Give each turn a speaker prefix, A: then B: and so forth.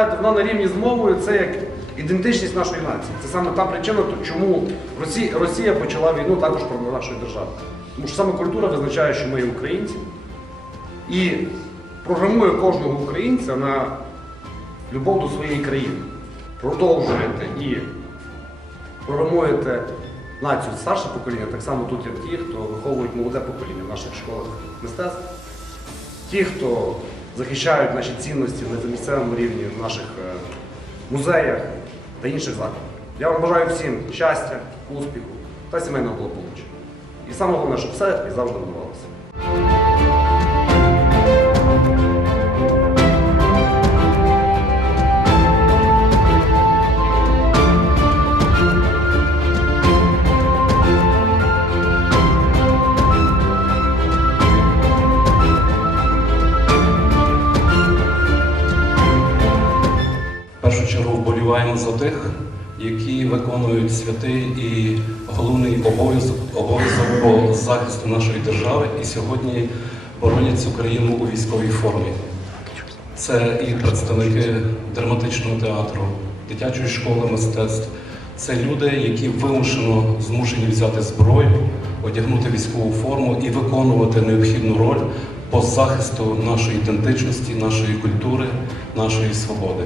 A: знаєте, вона на рівні з мовою це як ідентичність нашої нації. Це саме та причина, чому Росія, почала війну також проти нашої держави. Тому що саме культура визначає, що ми є українці, і програмує кожного українця на любов до своєї країни. Продовжуєте і програмуєте націю старше покоління, так само тут є ті, хто виховують молоде покоління в наших школах мистецтв, ті, хто захищають наші цінності на місцевому рівні в наших е, музеях та інших закладах. Я вам бажаю всім щастя, успіху та сімейного благополуччя. І саме головне, щоб все і завжди вдавалося.
B: Чергу вболіваємо за тих, які виконують святий і головний обов'язок обов'язок по захисту нашої держави і сьогодні боронять цю країну у військовій формі. Це і представники драматичного театру, дитячої школи мистецтв. Це люди, які вимушено змушені взяти зброю, одягнути військову форму і виконувати необхідну роль по захисту нашої ідентичності, нашої культури, нашої свободи.